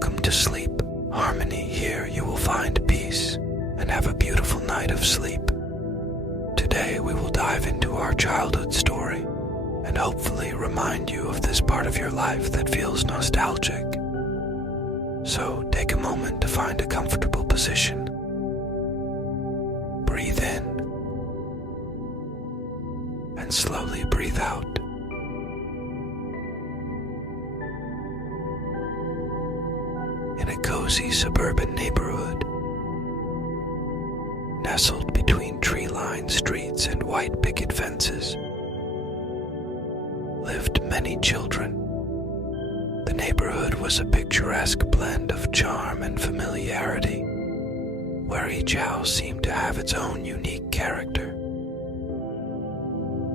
Welcome to sleep. Harmony, here you will find peace and have a beautiful night of sleep. Today we will dive into our childhood story and hopefully remind you of this part of your life that feels nostalgic. So take a moment to find a comfortable position. Breathe in and slowly breathe out. In a cozy suburban neighborhood, nestled between tree-lined streets and white picket fences, lived many children. The neighborhood was a picturesque blend of charm and familiarity, where each house seemed to have its own unique character.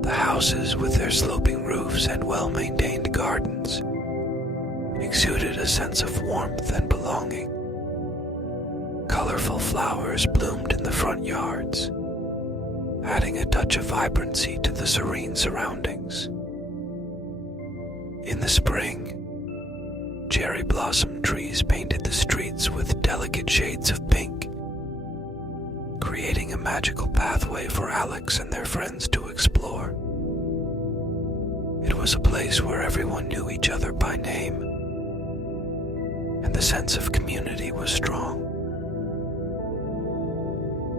The houses, with their sloping roofs and well-maintained gardens, exuded a sense of warmth and belonging. Colorful flowers bloomed in the front yards, adding a touch of vibrancy to the serene surroundings. In the spring, cherry blossom trees painted the streets with delicate shades of pink, creating a magical pathway for Alex and their friends to explore. It was a place where everyone knew each other by name, and the sense of community was strong.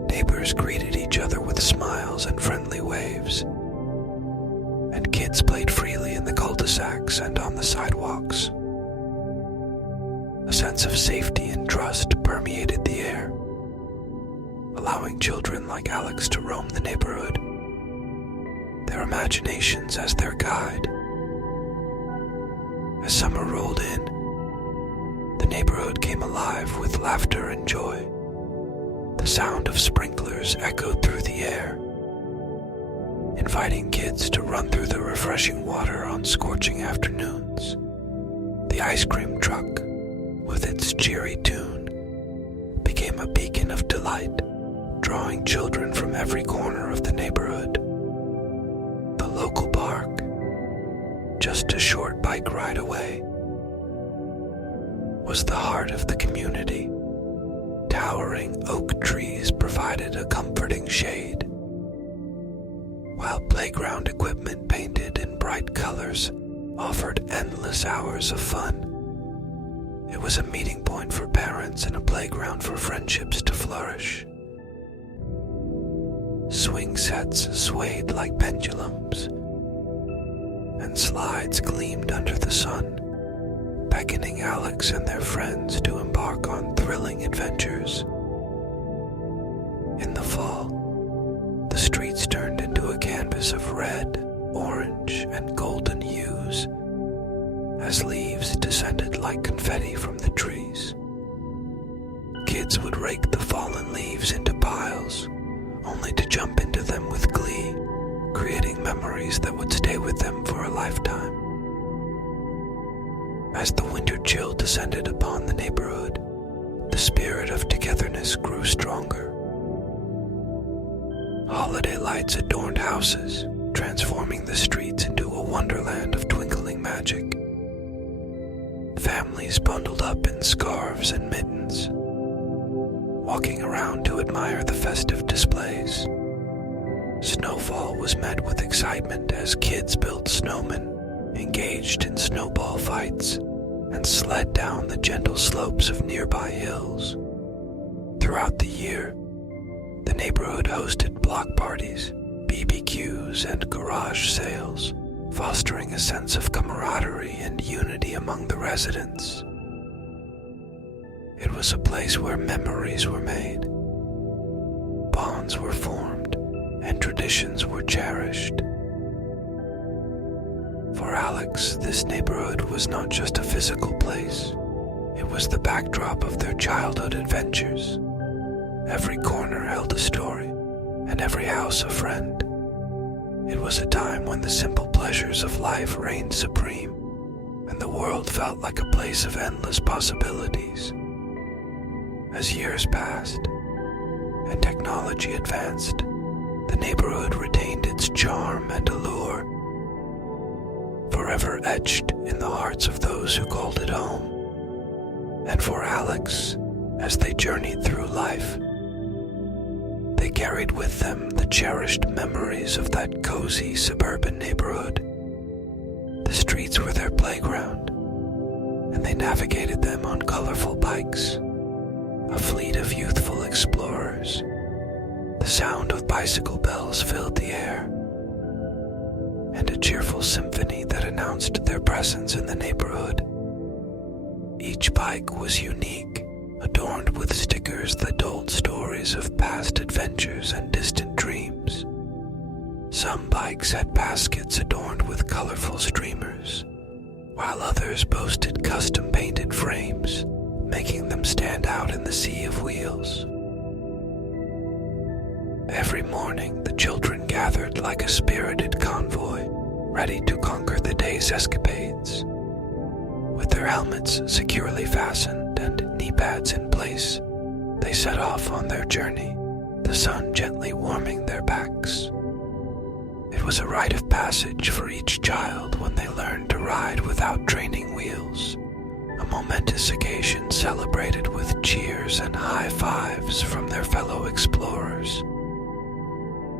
Neighbors greeted each other with smiles and friendly waves, and kids played freely in the cul-de-sacs and on the sidewalks. A sense of safety and trust permeated the air, allowing children like Alex to roam the neighborhood, their imaginations as their guide. As summer rolled in, the neighborhood came alive with laughter and joy. The sound of sprinklers echoed through the air, inviting kids to run through the refreshing water on scorching afternoons. The ice cream truck, with its cheery tune, became a beacon of delight, drawing children from every corner of the neighborhood. The local park, just a short bike ride away, was the heart of the community. Towering oak trees provided a comforting shade, while playground equipment painted in bright colors offered endless hours of fun. It was a meeting point for parents and a playground for friendships to flourish. Swing sets swayed like pendulums, and slides gleamed under the sun, beckoning Alex and their friends to embark on thrilling adventures. In the fall, the streets turned into a canvas of red, orange, and golden hues as leaves descended like confetti from the trees. Kids would rake the fallen leaves into piles, only to jump into them with glee, creating memories that would stay with them for a lifetime. As the winter chill descended upon the neighborhood, the spirit of togetherness grew stronger. Holiday lights adorned houses, transforming the streets into a wonderland of twinkling magic. Families bundled up in scarves and mittens, walking around to admire the festive displays. Snowfall was met with excitement as kids built snowmen, engaged in snowball fights, and sled down the gentle slopes of nearby hills. Throughout the year, the neighborhood hosted block parties, BBQs, and garage sales, fostering a sense of camaraderie and unity among the residents. It was a place where memories were made, bonds were formed, and traditions were cherished. For Alex, this neighborhood was not just a physical place. It was the backdrop of their childhood adventures. Every corner held a story, and every house a friend. It was a time when the simple pleasures of life reigned supreme, and the world felt like a place of endless possibilities. As years passed, and technology advanced, the neighborhood retained its charm and allure, forever etched in the hearts of those who called it home. And for Alex, as they journeyed through life, they carried with them the cherished memories of that cozy suburban neighborhood. The streets were their playground, and they navigated them on colorful bikes, a fleet of youthful explorers. The sound of bicycle bells filled the air, and a cheerful symphony that announced their presence in the neighborhood. Each bike was unique, adorned with stickers that told stories of past adventures and distant dreams. Some bikes had baskets adorned with colorful streamers, while others boasted custom-painted frames, making them stand out in the sea of wheels. Every morning, the children gathered like a spirited convoy, ready to conquer the day's escapades. With their helmets securely fastened and knee pads in place, they set off on their journey, the sun gently warming their backs. It was a rite of passage for each child when they learned to ride without training wheels, a momentous occasion celebrated with cheers and high fives from their fellow explorers.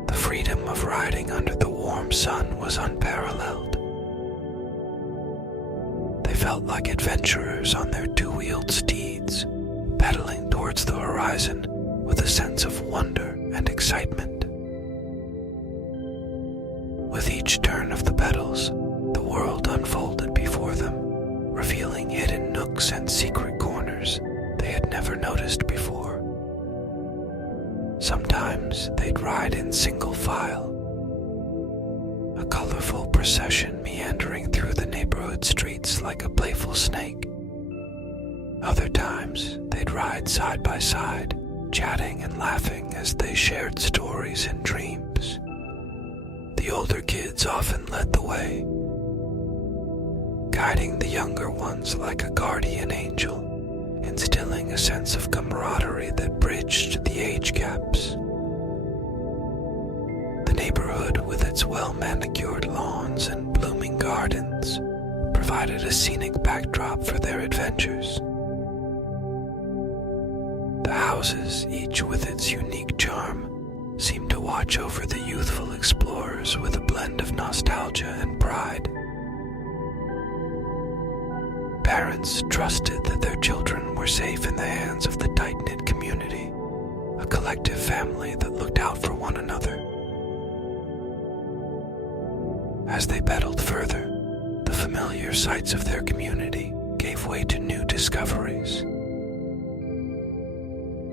The freedom of riding under the warm sun was unparalleled. They felt like adventurers on their two-wheeled steeds, pedaling towards the horizon with a sense of wonder and excitement. With each turn of the pedals, the world unfolded before them, revealing hidden nooks and secret corners they had never noticed before. Sometimes they'd ride in single file, a colorful procession meandering through the neighborhood streets like a playful snake. Other times, they'd ride side by side, chatting and laughing as they shared stories and dreams. The older kids often led the way, guiding the younger ones like a guardian angel, instilling a sense of camaraderie that bridged the age gaps. The neighborhood, with its well-manicured lawns and blooming gardens, provided a scenic backdrop for their adventures. The houses, each with its unique charm, seemed to watch over the youthful explorers with a blend of nostalgia and pride. Parents trusted that their children were safe in the hands of the tight-knit community, a collective family that looked out for one another. As they pedaled further, the familiar sights of their community gave way to new discoveries.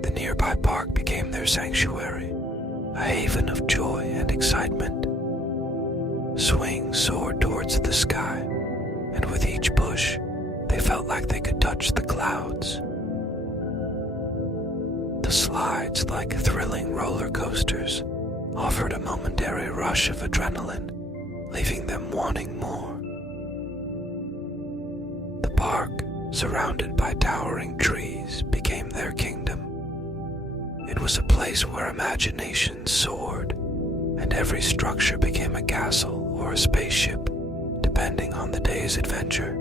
The nearby park became their sanctuary, a haven of joy and excitement. Swings soared towards the sky, and with each push, they felt like they could touch the clouds. The slides, like thrilling roller coasters, offered a momentary rush of adrenaline, leaving them wanting more. The park, surrounded by towering trees, became their kingdom. It was a place where imagination soared, and every structure became a castle or a spaceship, depending on the day's adventure.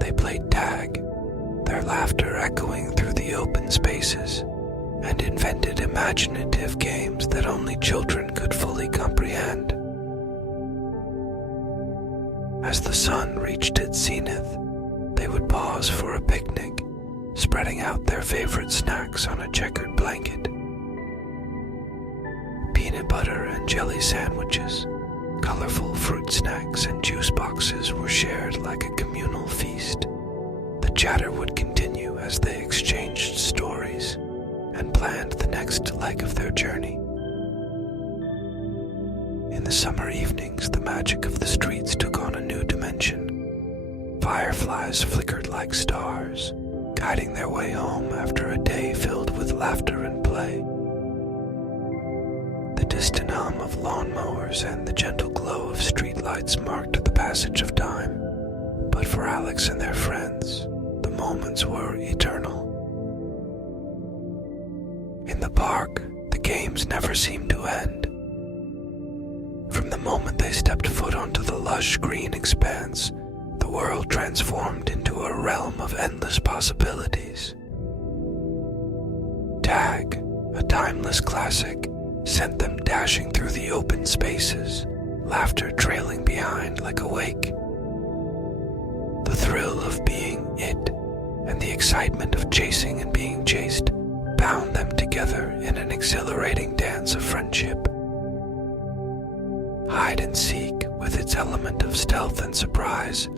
They played tag, their laughter echoing through the open spaces, and invented imaginative games that only children could fully comprehend. As the sun reached its zenith, they would pause for a picnic, spreading out their favorite snacks on a checkered blanket. Peanut butter and jelly sandwiches, colorful fruit snacks, and juice boxes were shared like a communal feast. The chatter would continue as they exchanged stories and planned the next leg of their journey. In the summer evenings, the magic of the streets took on a new dimension. Fireflies flickered like stars, guiding their way home after a day filled with laughter and play. The distant hum of lawnmowers and the gentle glow of streetlights marked the passage of time, but for Alex and their friends, the moments were eternal. In the park, the games never seemed to end. From the moment they stepped foot onto the lush green expanse, the world transformed into a realm of endless possibilities. Tag, a timeless classic, sent them dashing through the open spaces, laughter trailing behind like a wake. The thrill of being it and the excitement of chasing and being chased bound them together in an exhilarating dance of friendship. Hide and seek, with its element of stealth and surprise,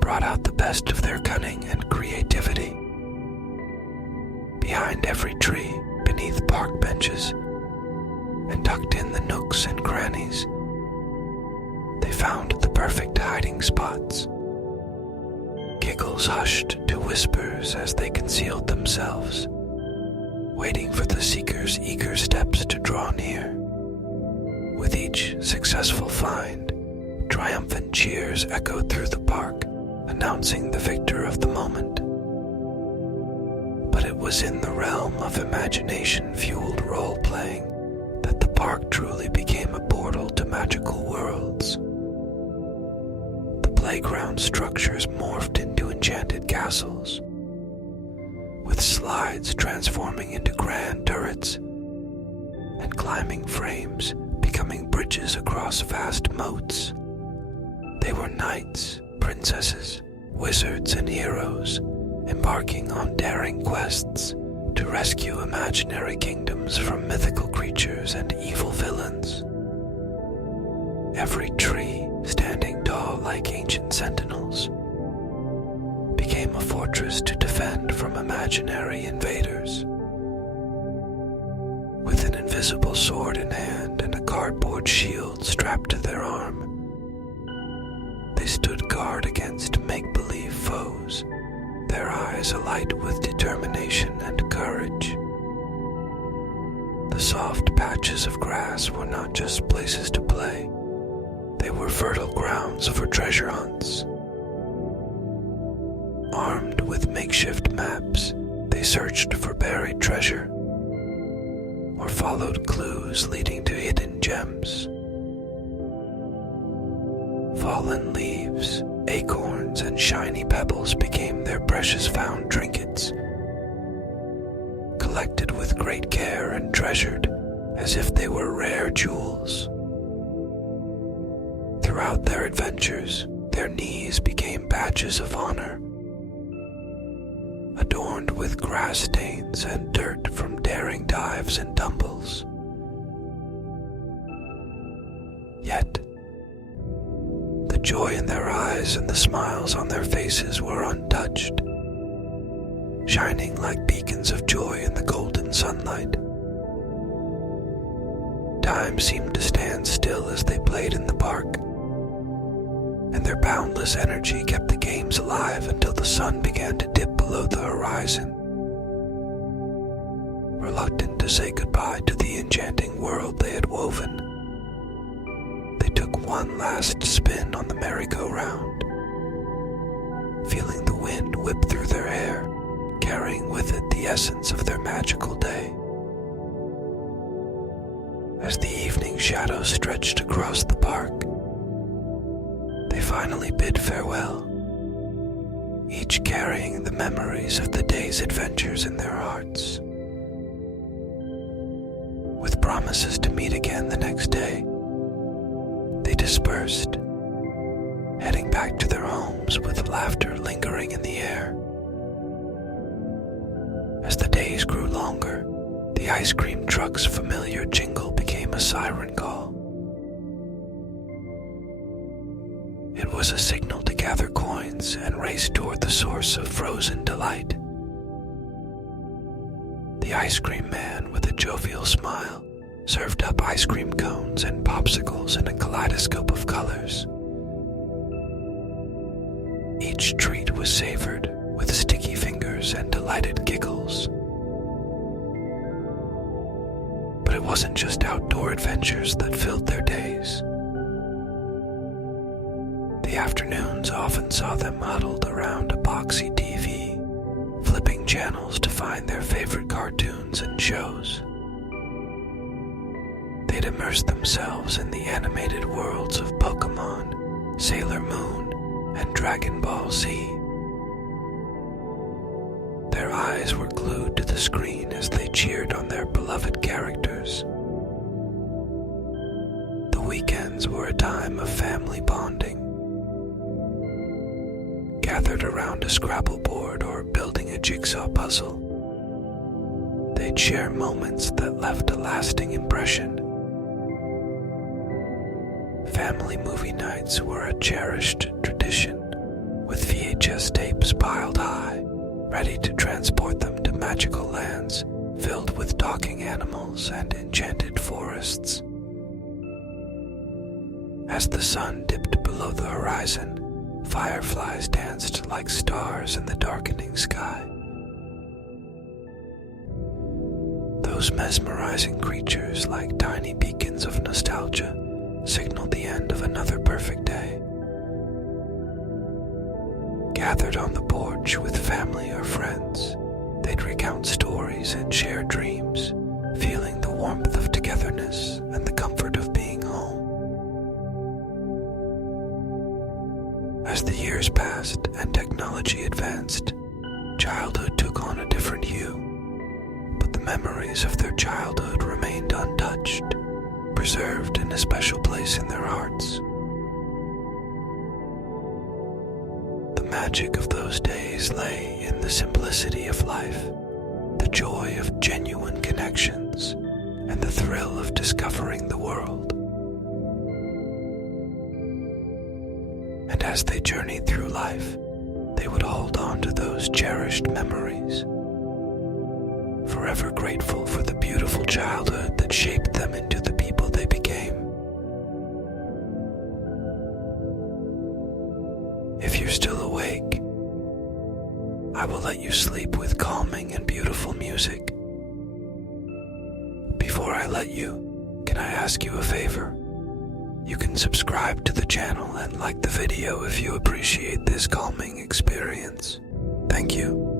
brought out the best of their cunning and creativity. Behind every tree, beneath park benches, and tucked in the nooks and crannies, they found the perfect hiding spots. Giggles hushed to whispers as they concealed themselves, waiting for the seeker's eager steps to draw near. With each successful find, triumphant cheers echoed through the park, announcing the victor of the moment. But it was in the realm of imagination-fueled role-playing that the park truly became a portal to magical worlds. The playground structures morphed into enchanted castles, with slides transforming into grand turrets and climbing frames becoming bridges across vast moats. They were knights, princesses, wizards, and heroes, embarking on daring quests to rescue imaginary kingdoms from mythical creatures and evil villains. Every tree, standing tall like ancient sentinels, became a fortress to defend from imaginary invaders. With an invisible sword in hand and a cardboard shield strapped to their arm, they stood guard against make-believe foes, their eyes alight with determination and courage. The soft patches of grass were not just places to play, they were fertile grounds for treasure hunts. Armed with makeshift maps, they searched for buried treasure, or followed clues leading to hidden gems. Fallen leaves, acorns, and shiny pebbles became their precious found trinkets, collected with great care and treasured as if they were rare jewels. Throughout their adventures, their knees became badges of honor, adorned with grass stains and dirt from daring dives and tumbles. Yet, the joy in their eyes and the smiles on their faces were untouched, shining like beacons of joy in the golden sunlight. Time seemed to stand still as they played in the park, and their boundless energy kept the games alive until the sun began to dip below the horizon. Reluctant to say goodbye to the enchanting world they had woven, they took one last spin on the merry-go-round, feeling the wind whip through their hair, carrying with it the essence of their magical day. As the evening shadows stretched across the park, they finally bid farewell, each carrying the memories of the day's adventures in their hearts. With promises to meet again the next day, they dispersed, heading back to their homes with laughter lingering in the air. As the days grew longer, the ice cream truck's familiar jingle became a siren call. It was a signal to gather coins and race toward the source of frozen delight. The ice cream man, with a jovial smile, served up ice cream cones and popsicles in a kaleidoscope of colors. Each treat was savored with sticky fingers and delighted giggles. But it wasn't just outdoor adventures that filled their days. The afternoons often saw them huddled around a boxy TV, flipping channels to find their favorite cartoons and shows. They'd immerse themselves in the animated worlds of Pokemon, Sailor Moon, and Dragon Ball Z. Their eyes were glued to the screen as they cheered on their beloved characters. The weekends were a time of family bonding. Gathered around a Scrabble board or building a jigsaw puzzle, they'd share moments that left a lasting impression. Family movie nights were a cherished tradition, with VHS tapes piled high, ready to transport them to magical lands filled with talking animals and enchanted forests. As the sun dipped below the horizon, fireflies danced like stars in the darkening sky. Those mesmerizing creatures, like tiny beacons of nostalgia, signaled the end of another perfect day. Gathered on the porch with family or friends, they'd recount stories and share dreams, feeling the warmth of togetherness and the comfort of being home. As the years passed and technology advanced, childhood took on a different hue, but the memories of their childhood remained untouched, preserved in a special place in their hearts. The magic of those days lay in the simplicity of life, the joy of genuine connections, and the thrill of discovering the world. And as they journeyed through life, they would hold on to those cherished memories, forever grateful for the beautiful childhood that shaped them into the people they became. If you're still awake, I will let you sleep with calming and beautiful music. Before I let you, can I ask you a favor? You can subscribe to the channel and like the video if you appreciate this calming experience. Thank you.